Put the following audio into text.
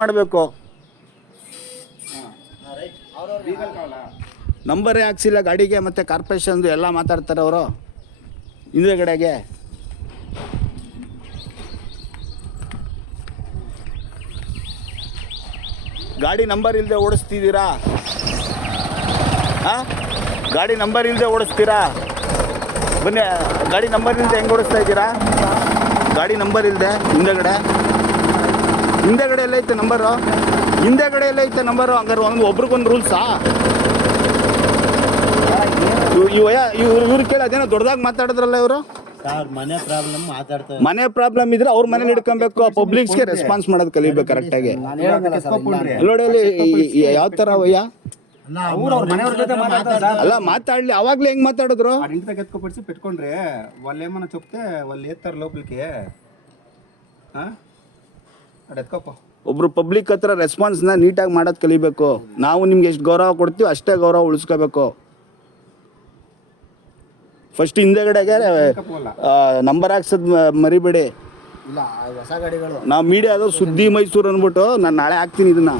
ಮಾಡಬೇಕು. ನಂಬರೇ ಹಾಕ್ಸಿಲ್ಲ, ಗಾಡಿಗೆ ಮತ್ತೆ ಕಾರ್ಪೊರೇಷನ್ದು ಎಲ್ಲ ಮಾತಾಡ್ತಾರೆ ಅವರು. ಹಿಂದುಗಡೆಗೆ ಗಾಡಿ ನಂಬರ್ ಇಲ್ಲದೆ ಓಡಿಸ್ತಿದ್ದೀರಾ? ಹಾಂ? ಗಾಡಿ ನಂಬರ್ ಇಲ್ಲದೆ ಓಡಿಸ್ತೀರಾ? ಬನ್ನಿ, ಗಾಡಿ ನಂಬರ್ ಇಲ್ಲದೆ ಹೆಂಗೆ ಓಡಿಸ್ತಾ ಇದ್ದೀರಾ? ಗಾಡಿ ನಂಬರ್ ಇಲ್ಲದೆ ಹಿಂದೆಗಡೆ ಹಿಂದೆಗಡೆ ಎಲ್ಲ ಐತೆ ನಂಬರು? ಹಿಂದೆಗಡೆ ಎಲ್ಲ ಐತೆ ನಂಬರು ಹಂಗಾರೆ ಒಂದು ಒಬ್ರಿಗೊಂದು ರೂಲ್ಸಾ ಇವ್ರ ಇವ್ರು ಕೇಳಿ ಅದೇನ ದೊಡ್ಡದಾಗಿ ಮಾತಾಡಿದ್ರಲ್ಲ ಇವರು? ಮನೆ ಪ್ರಾಬ್ಲಮ್ ಮಾತಾಡ್ತಾರೆ ಮನೆ ಪ್ರಾಬ್ಲಮ್ ಇದ್ರೆ ಅವ್ರ ಮನೆ ಹಿಡ್ಕೊಬೇಕು ಪಬ್ಲಿಕ್ಸ್ಗೆ ರೆಸ್ಪಾನ್ಸ್ ಮಾಡೋದು ಕಲಿಬೇಕು ಕರೆಕ್ಟಾಗಿ ನೋಡಿ ಯಾವ ಥರ ಅವಯ್ಯ ಅಲ್ಲ ಮಾತಾಡ್ಲಿ. ಅವಾಗ್ಲೇ ಹೆಂಗ್ ಮಾತಾಡಿದ್ರು? ಇಂಟಿದಾಗ ಎತ್ಕೊಪಡಿಸಿ ಪೆಟ್ಕೊಂಡ್ರೆ ಒಲ್ಲೇಮನ ಚೊಪ್ತೆ ಒಲ್ಲೇತ್ತಾರ ಲೋಪಲಿಕ್ಕೆ. ಹಾ ಒಬ್ರು ಪಬ್ಲಿಕ್ ಹತ್ರ ರೆಸ್ಪಾನ್ಸ್ನ ನೀಟಾಗಿ ಮಾಡೋದು ಕಲಿಬೇಕು. ನಾವು ನಿಮ್ಗೆ ಎಷ್ಟು ಗೌರವ ಕೊಡ್ತೀವಿ ಅಷ್ಟೇ ಗೌರವ ಉಳಿಸ್ಕೋಬೇಕು. ಫಸ್ಟ್ ಹಿಂದೆಗಡೆಗೆ ನಂಬರ್ ಹಾಕ್ಸದ್ ಮರಿಬೇಡಿ. ನಾವು ಮೀಡಿಯಾದ ಸುದ್ದಿ ಮೈಸೂರು ಅಂದ್ಬಿಟ್ಟು ನಾನು ನಾಳೆ ಹಾಕ್ತೀನಿ ಇದನ್ನ.